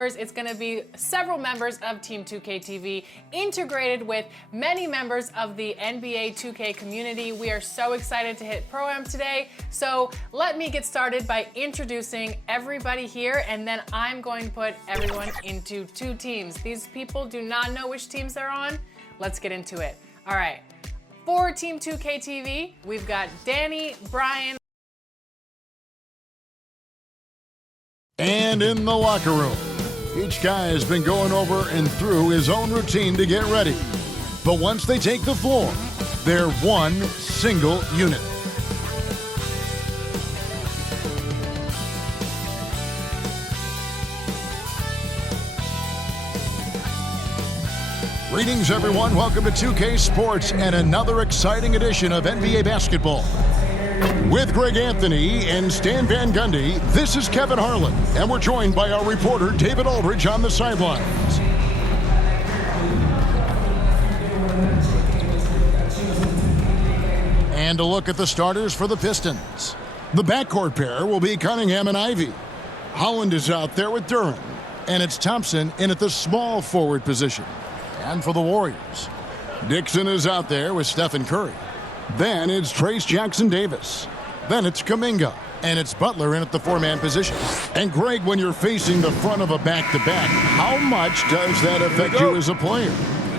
It's going to be several members of Team 2K TV integrated with many members of the NBA 2K community. We are so excited to hit Pro-Am today. So let me get started by introducing everybody here, and then I'm going to put everyone into two teams. These people do not know which teams they're on. Let's get into it. All right. For Team 2K TV, we've got Danny, Brian. And in the locker room, each guy has been going over and through his own routine to get ready. But once they take the floor, they're one single unit. Greetings, everyone. Welcome to 2K Sports and another exciting edition of NBA basketball. With Greg Anthony and Stan Van Gundy, this is Kevin Harlan, and we're joined by our reporter David Aldridge on the sidelines. And a look at the starters for the Pistons. The backcourt pair will be Cunningham and Ivy. Holland is out there with Durham, and it's Thompson in at the small forward position. And for the Warriors, Dixon is out there with Stephen Curry. Then it's Trace Jackson-Davis. Then it's Kuminga. And it's Butler in at the four-man position. And Greg, when you're facing the front of a back-to-back, how much does that affect you as a player?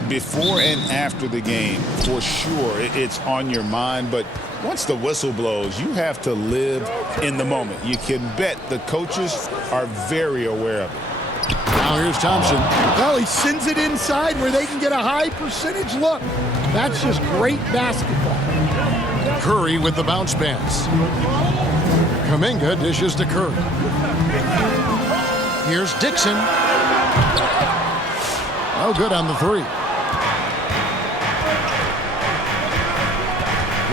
Before and after the game, for sure, it's on your mind. But once the whistle blows, you have to live in the moment. You can bet the coaches are very aware of it. Now here's Thompson. Well, he sends it inside where they can get a high percentage look. That's just great basketball. Curry with the bounce pass. Kuminga dishes to Curry. Here's Dixon. No good on the three.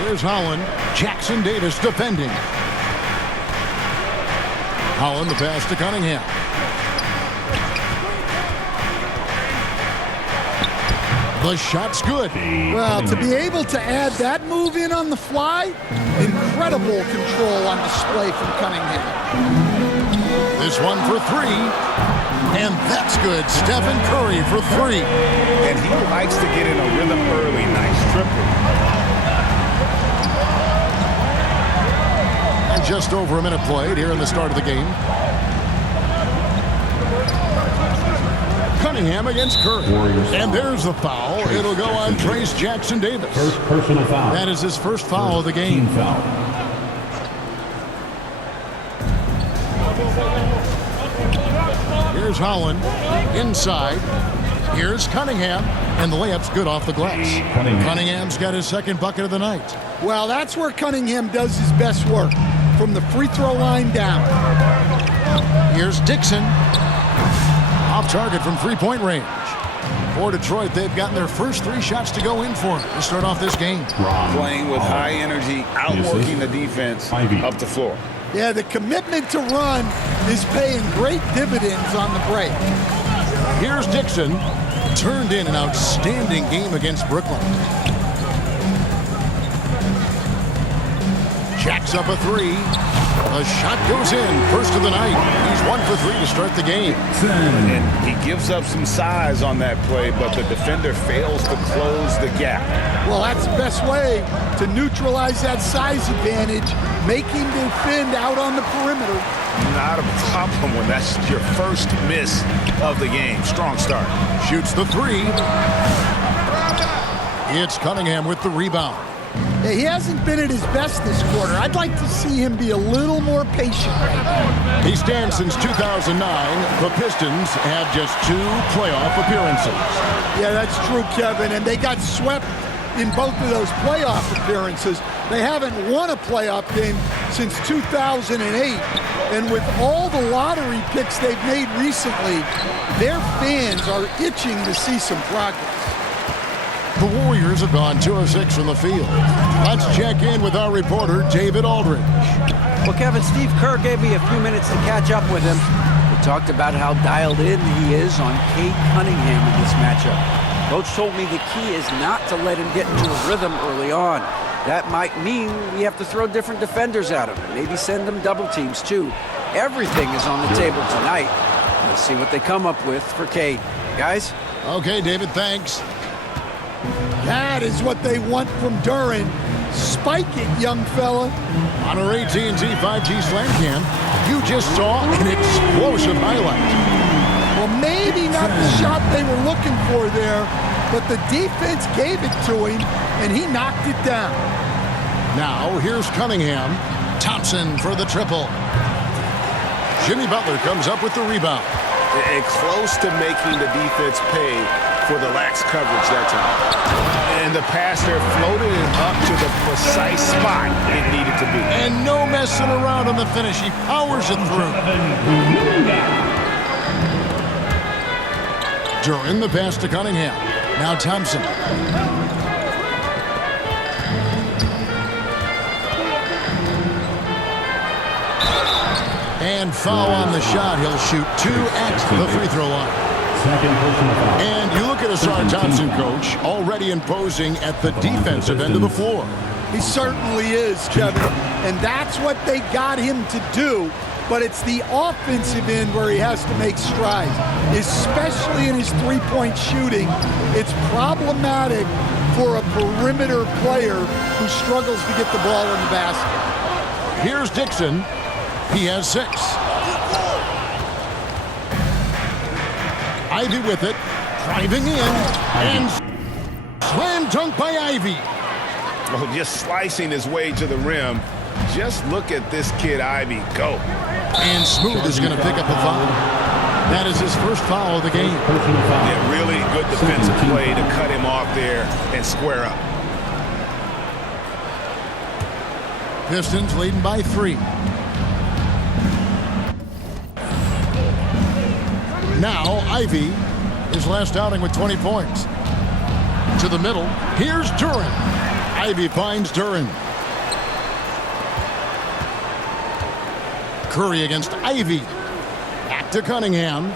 Here's Holland. Jackson-Davis defending. Holland the pass to Cunningham. The shot's good. Well, to be able to add that move in on the fly, incredible control on display from Cunningham. This one for three, and that's good. Stephen Curry for three. And he likes to get in a rhythm early. Nice triple. And just over a minute played here in the start of the game. Cunningham against Curry. And there's the foul. It'll go on Trace Jackson-Davis. First personal foul. That is his first foul of the game. Team foul. Here's Holland. Inside. Here's Cunningham. And the layup's good off the glass. Cunningham's got his second bucket of the night. Well, that's where Cunningham does his best work, from the free throw line down. Here's Dixon. Off target from three-point range. For Detroit, they've gotten their first three shots to go in for them to start off this game. Playing with high energy, outworking the defense up the floor. Yeah, the commitment to run is paying great dividends on the break. Here's Dixon. Turned in an outstanding game against Brooklyn. Jacks up a three. The shot goes in. First of the night. He's 1 for 3 to start the game. And he gives up some size on that play, but the defender fails to close the gap. Well, that's the best way to neutralize that size advantage. Make him defend out on the perimeter. Not a problem when that's your first miss of the game. Strong start. Shoots the three. It's Cunningham with the rebound. Yeah, he hasn't been at his best this quarter. I'd like to see him be a little more patient right now. He stands since 2009. The Pistons have just 2 playoff appearances. Yeah, that's true, Kevin. And they got swept in both of those playoff appearances. They haven't won a playoff game since 2008. And with all the lottery picks they've made recently, their fans are itching to see some progress. The Warriors have gone 2 of 6 from the field. Let's check in with our reporter, David Aldridge. Well, Kevin, Steve Kerr gave me a few minutes to catch up with him. We talked about how dialed in he is on Cade Cunningham in this matchup. Coach told me the key is not to let him get into a rhythm early on. That might mean we have to throw different defenders at him, maybe send them double teams too. Everything is on the table tonight. Let's see what they come up with for Cade. Guys? Okay, David, thanks. That is what they want from Duran. Spike it, young fella. On our AT&T 5G Slam Cam, you just saw an explosive highlight. Well, maybe not the shot they were looking for there, but the defense gave it to him, and he knocked it down. Now, here's Cunningham. Thompson for the triple. Jimmy Butler comes up with the rebound. And close to making the defense pay for the lax coverage that time. And the pass there floated it up to the precise spot it needed to be. And no messing around on the finish. He powers it through. Duran the pass to Cunningham. Now Thompson. And foul on the shot. He'll shoot 2 at the free throw line. And you look at Asar Thompson, coach, already imposing at the defensive end of the floor. He certainly is, Kevin, and that's what they got him to do. But it's the offensive end where he has to make strides, especially in his three-point shooting. It's problematic for a perimeter player who struggles to get the ball in the basket. Here's Dixon. He has 6. Ivy with it, driving in, and slam dunk by Ivy. Oh, just slicing his way to the rim. Just look at this kid, Ivy, go. And Smooth is going to pick up a foul. That is his first foul of the game. Yeah, really good defensive play to cut him off there and square up. Pistons leading by 3. Now, Ivy, his last outing with 20 points. To the middle, here's Duran. Ivy finds Duran. Curry against Ivy. Back to Cunningham.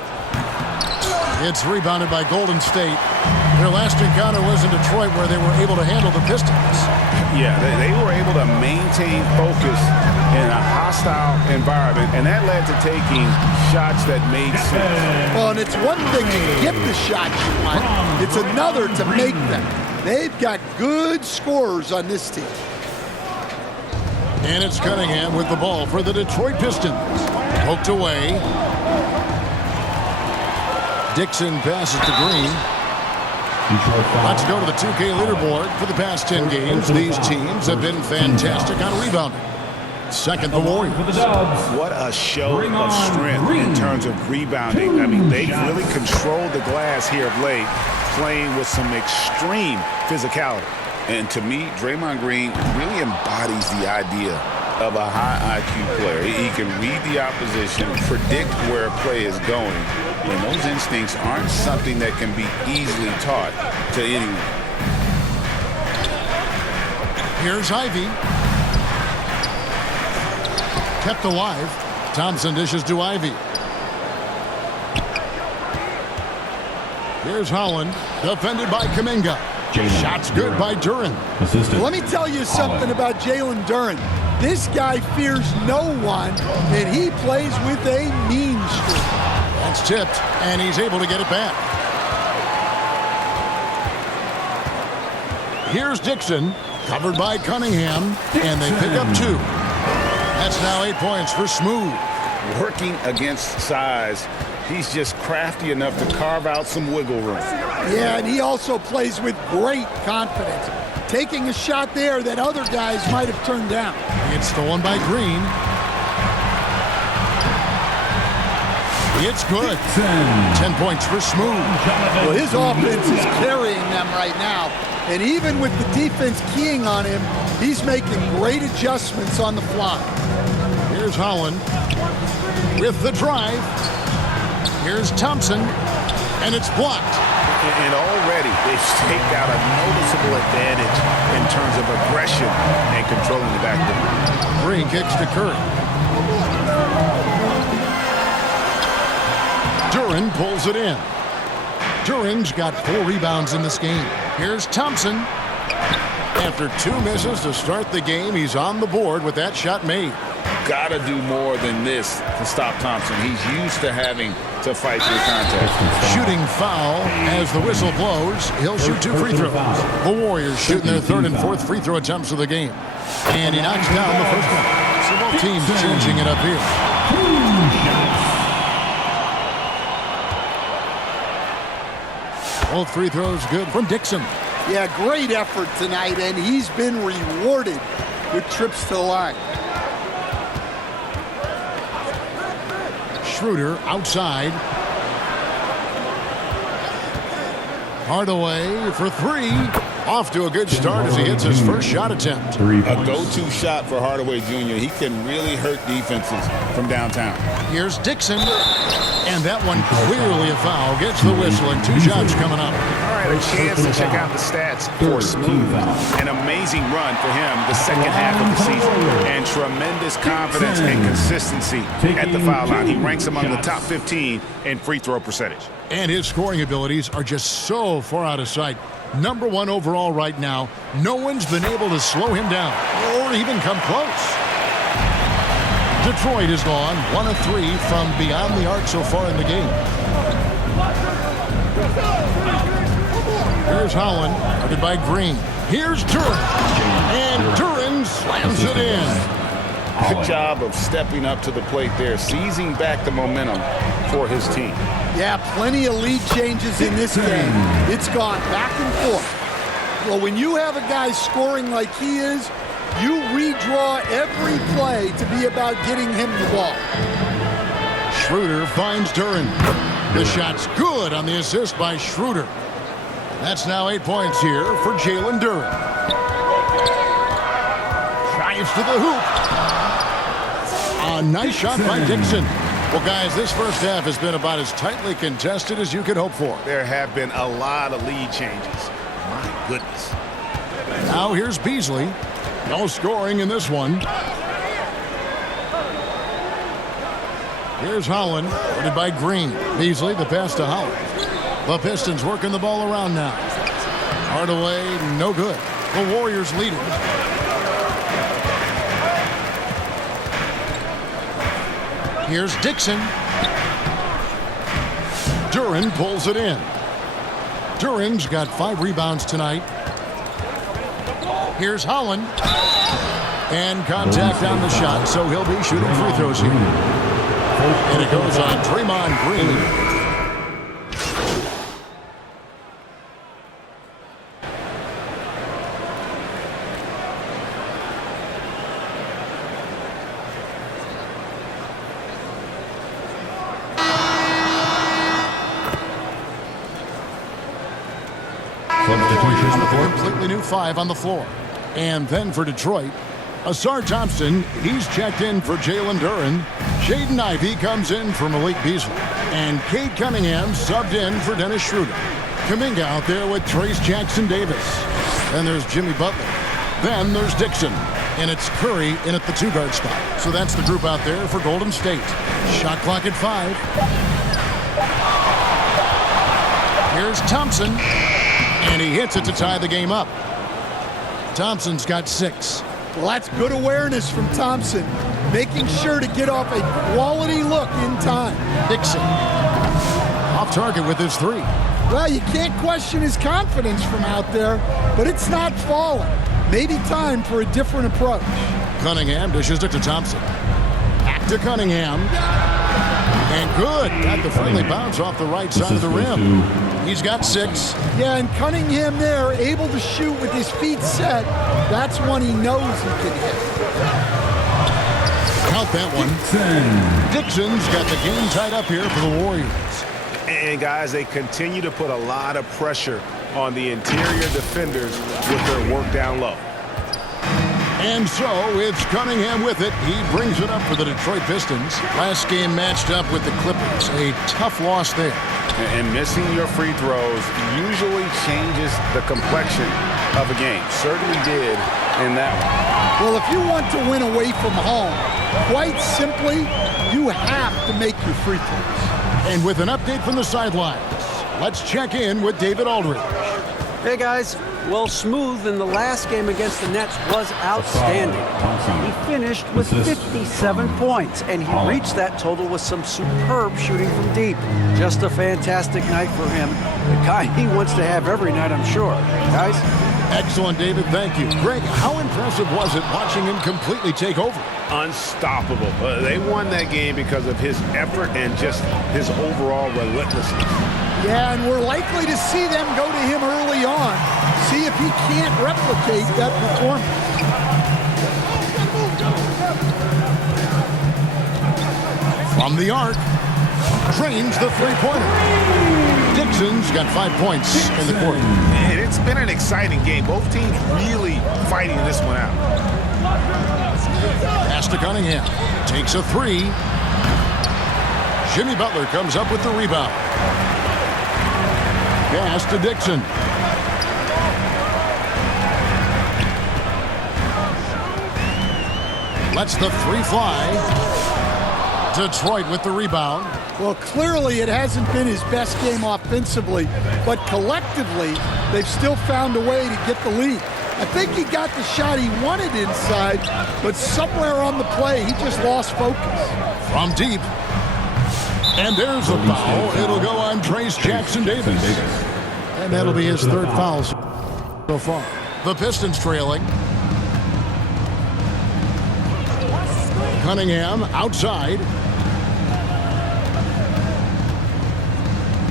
It's rebounded by Golden State. Their last encounter was in Detroit where they were able to handle the Pistons. Yeah, they were able to maintain focus in a hostile environment, and that led to taking shots that made sense. Well, and it's one thing to get the shots you want. It's another to make them. They've got good scorers on this team. And it's Cunningham with the ball for the Detroit Pistons. Poked away. Dixon passes to Green. Let's go to the 2K leaderboard. For the past 10 games, these teams have been fantastic on rebounding. Second, the Warriors. What a show of strength in terms of rebounding. I mean, they've really controlled the glass here of late, playing with some extreme physicality. And to me, Draymond Green really embodies the idea of a high IQ player. He can read the opposition, predict where a play is going, and those instincts aren't something that can be easily taught to anyone. Here's Ivy. Kept alive. Thompson dishes to Ivy. Here's Holland, defended by Kuminga. Shots good by Duran. Let me tell you something about Jalen Duran. This guy fears no one, and he plays with a mean streak. That's tipped, and he's able to get it back. Here's Dixon, covered by Cunningham, and they pick up 2. That's now 8 points for Smooth. Working against size, he's just crafty enough to carve out some wiggle room. Yeah, and he also plays with great confidence, taking a shot there that other guys might have turned down. It's stolen by Green. It's good. 10 points for Smooth. Well, his offense is carrying them right now. And even with the defense keying on him, he's making great adjustments on the fly. Here's Holland with the drive. Here's Thompson, and it's blocked. And already they've staked out a noticeable advantage in terms of aggression and controlling the backcourt. Green kicks to Curry. Duran pulls it in. Duran's got 4 rebounds in this game. Here's Thompson. After 2 misses to start the game, he's on the board with that shot made. Got to do more than this to stop Thompson. He's used to having to fight through contact. Shooting foul as the whistle blows. He'll shoot 2 free throws. The Warriors shooting their 3rd and 4th free throw attempts of the game. And he knocks down the first one. So both teams changing it up here. Both free throws good from Dixon. Yeah, great effort tonight, and he's been rewarded with trips to the line. Schroeder outside. Hardaway for 3. Off to a good start as he hits his first shot attempt. A go-to shot for Hardaway Jr. He can really hurt defenses from downtown. Here's Dixon. And that one clearly a foul. Gets the whistle and 2 shots coming up. All right, a chance to check out the stats for Smooth. An amazing run for him the second half of the season. And tremendous confidence and consistency at the foul line. He ranks among the top 15 in free throw percentage. And his scoring abilities are just so far out of sight. Number 1 overall right now. No one's been able to slow him down or even come close. Detroit is gone 1 of 3 from beyond the arc so far in the game. Here's Holland, guarded by Green. Here's Duren. And Duren slams it in. Good job of stepping up to the plate there, seizing back the momentum for his team. Yeah, plenty of lead changes in this game. It's gone back and forth. Well, when you have a guy scoring like he is, you redraw every play to be about getting him the ball. Schroeder finds Duren. The shot's good on the assist by Schroeder. That's now 8 points here for Jalen Duren. Drives to the hoop. A nice shot by Dixon. Well, guys, this first half has been about as tightly contested as you could hope for. There have been a lot of lead changes. My goodness. Now here's Beasley. No scoring in this one. Here's Holland, guarded by Green. Beasley, the pass to Holland. The Pistons working the ball around now. Hardaway, no good. The Warriors lead it. Here's Dixon. Duren pulls it in. Duren's got 5 rebounds tonight. Here's Holland. And contact on the shot, so he'll be shooting free throws here. And it goes on Draymond Green. With a completely new 5 on the floor. And then for Detroit, Asar Thompson, he's checked in for Jalen Duren. Jaden Ivey comes in for Malik Beasley. And Cade Cunningham subbed in for Dennis Schroeder. Kuminga out there with Trace Jackson-Davis. Then there's Jimmy Butler. Then there's Dixon. And it's Curry in at the 2-guard spot. So that's the group out there for Golden State. Shot clock at 5. Here's Thompson. And he hits it to tie the game up. Thompson's got 6. Well, that's good awareness from Thompson, making sure to get off a quality look in time. Dixon off target with his 3. Well, you can't question his confidence from out there, but it's not falling. Maybe time for a different approach. Cunningham dishes it to Thompson. Back to Cunningham. And good. Got the friendly bounce off the right side of the rim. He's got 6. Yeah, and Cunningham there, able to shoot with his feet set. That's one he knows he can hit. Count that one. Dixon's got the game tied up here for the Warriors. And guys, they continue to put a lot of pressure on the interior defenders with their work down low. And so it's Cunningham with it. He brings it up for the Detroit Pistons. Last game matched up with the Clippers. A tough loss there. And missing your free throws usually changes the complexion of a game. Certainly did in that one. Well, if you want to win away from home, quite simply, you have to make your free throws. And with an update from the sidelines, let's check in with David Aldridge. Hey guys, Well, Smooth in the last game against the Nets was outstanding. He finished with 57 points, and he reached that total with some superb shooting from deep. Just a fantastic night for him. The kind he wants to have every night, I'm sure. Guys? Excellent, David. Thank you. Greg, how impressive was it watching him completely take over? Unstoppable. They won that game because of his effort and just his overall relentlessness. Yeah, and we're likely to see them go to him early on. See if he can't replicate that performance. From the arc, drains the three-pointer. Dixon's got 5 points in the quarter. And it's been an exciting game. Both teams really fighting this one out. Pass to Cunningham. Takes a three. Jimmy Butler comes up with the rebound. Pass to Dixon. Lets the three fly. Detroit with the rebound. Well, clearly it hasn't been his best game offensively, but collectively, they've still found a way to get the lead. I think he got the shot he wanted inside, but somewhere on the play, he just lost focus. From deep. And there's a foul. It'll go on Trace Jackson-Davis. And that'll be his third foul so far. The Pistons trailing. Cunningham outside.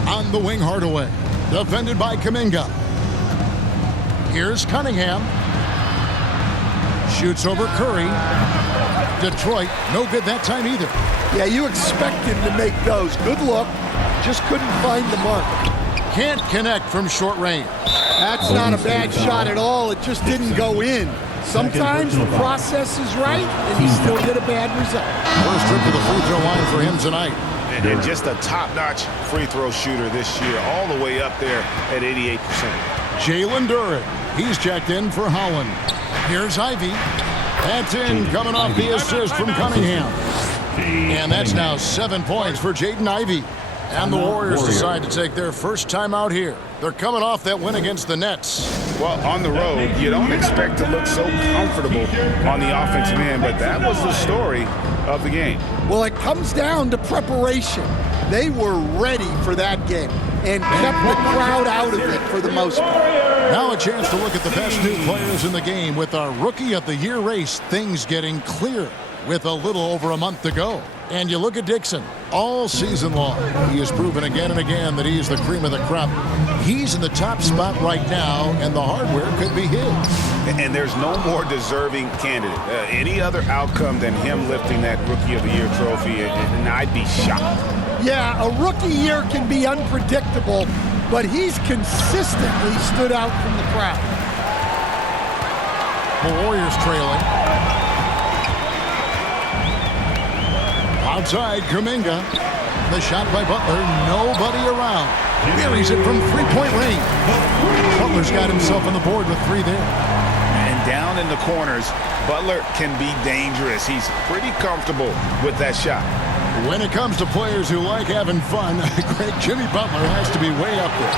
On the wing, Hardaway. Defended by Kuminga. Here's Cunningham. Shoots over Curry. Detroit, no good that time either. Yeah, you expect him to make those. Good look. Just couldn't find the mark. Can't connect from short range. That's not a bad shot at all. It just didn't go in. Sometimes the process is right, and you still get a bad result. First trip to the free throw line for him tonight. And just a top-notch free throw shooter this year, all the way up there at 88%. Jalen Duren. He's checked in for Holland. Here's Ivy. That's in, coming off the assist from Cunningham. And that's now 7 points for Jaden Ivey. And the Warriors decide to take their first time out here. They're coming off that win against the Nets. Well, on the road, you don't expect to look so comfortable on the offensive end, but that was the story of the game. Well, it comes down to preparation. They were ready for that game and kept the crowd out of it for the most part. Now a chance to look at the best new players in the game with our Rookie of the Year race. Things getting clear with a little over a month to go. And you look at Dixon all season long. He has proven again and again that he is the cream of the crop. He's in the top spot right now, and the hardware could be his. And there's no more deserving candidate. Any other outcome than him lifting that Rookie of the Year trophy, and I'd be shocked. Yeah, a rookie year can be unpredictable, but he's consistently stood out from the crowd. The Warriors trailing. Outside, Kuminga. The shot by Butler. Nobody around. Buries it from three-point range. Butler's got himself on the board with three there. And down in the corners, Butler can be dangerous. He's pretty comfortable with that shot. When it comes to players who like having fun, Greg, Jimmy Butler has to be way up there.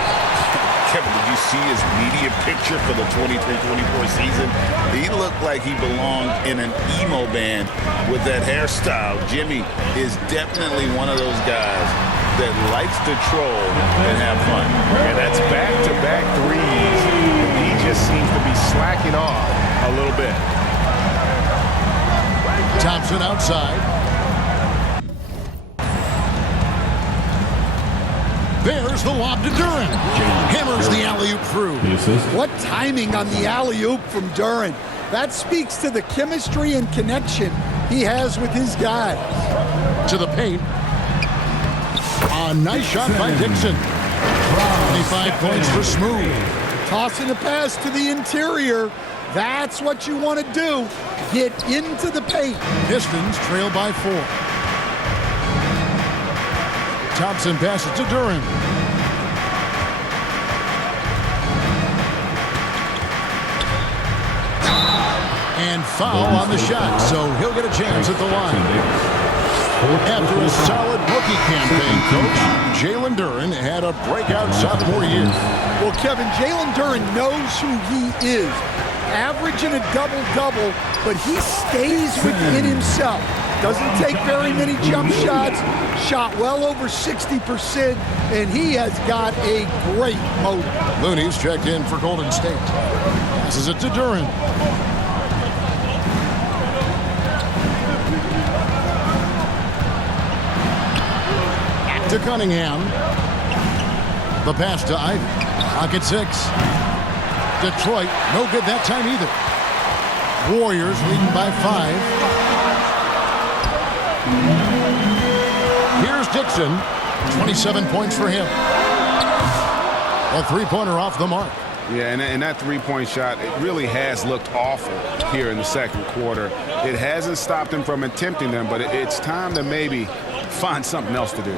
Kevin, did you see his media picture for the 23-24 season? He looked like he belonged in an emo band with that hairstyle. Jimmy is definitely one of those guys that likes to troll and have fun. And that's back-to-back threes. He just seems to be slacking off a little bit. Thompson outside. There's the lob to Duren. Hammers the alley-oop through. What timing on the alley-oop from Duren. That speaks to the chemistry and connection he has with his guys. To the paint. A nice shot by Dixon. 25 points for Smooth. Tossing a pass to the interior. That's what you want to do. Get into the paint. Pistons trail by 4. Thompson passes to Duren. And foul on the shot, so he'll get a chance at the line. After a solid rookie campaign, Coach, Jalen Duren had a breakout sophomore year. Well, Kevin, Jalen Duren knows who he is. Averaging a double-double, but he stays within himself. Doesn't take very many jump shots, shot well over 60%, and he has got a great motor. Looney's checked in for Golden State. Passes it to Duren. To Cunningham. The pass to Ivy. Pocket 6. Detroit, no good that time either. Warriors leading by 5. Here's Dixon. 27 points for him. A three-pointer off the mark. Yeah, and that three-point shot, it really has looked awful here in the second quarter. It hasn't stopped him from attempting them, but it's time to maybe find something else to do.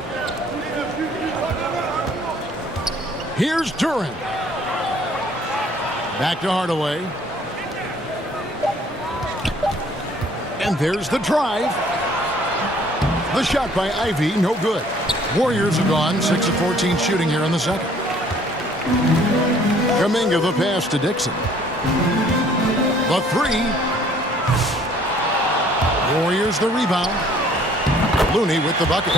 Here's Duren. Back to Hardaway. And there's the drive. The shot by Ivy, no good. Warriors are gone, 6 of 14 shooting here in the second. Kuminga the pass to Dixon. The three. Warriors the rebound. Looney with the bucket.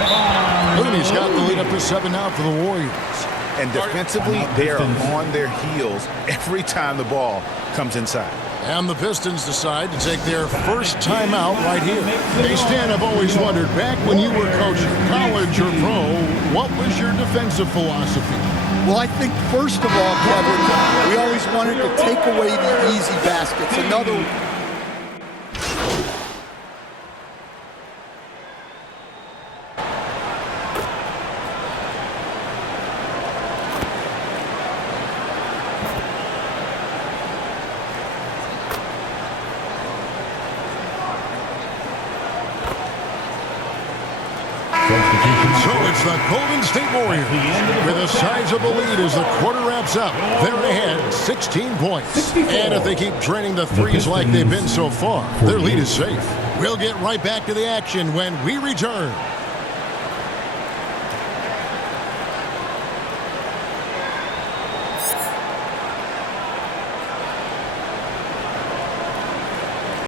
Looney's got the lead up to 7 now for the Warriors. And defensively, they are on their heels every time the ball comes inside. And the Pistons decide to take their first timeout right here. Hey, Stan, I've always wondered, back when you were coaching, college or pro, what was your defensive philosophy? Well, I think first of all, Kevin, we always wanted to take away the easy baskets. Another So it's the Golden State Warriors with a sizable lead as the quarter wraps up. They're ahead 16 points. And if they keep draining the threes like they've been so far, their lead is safe. We'll get right back to the action when we return.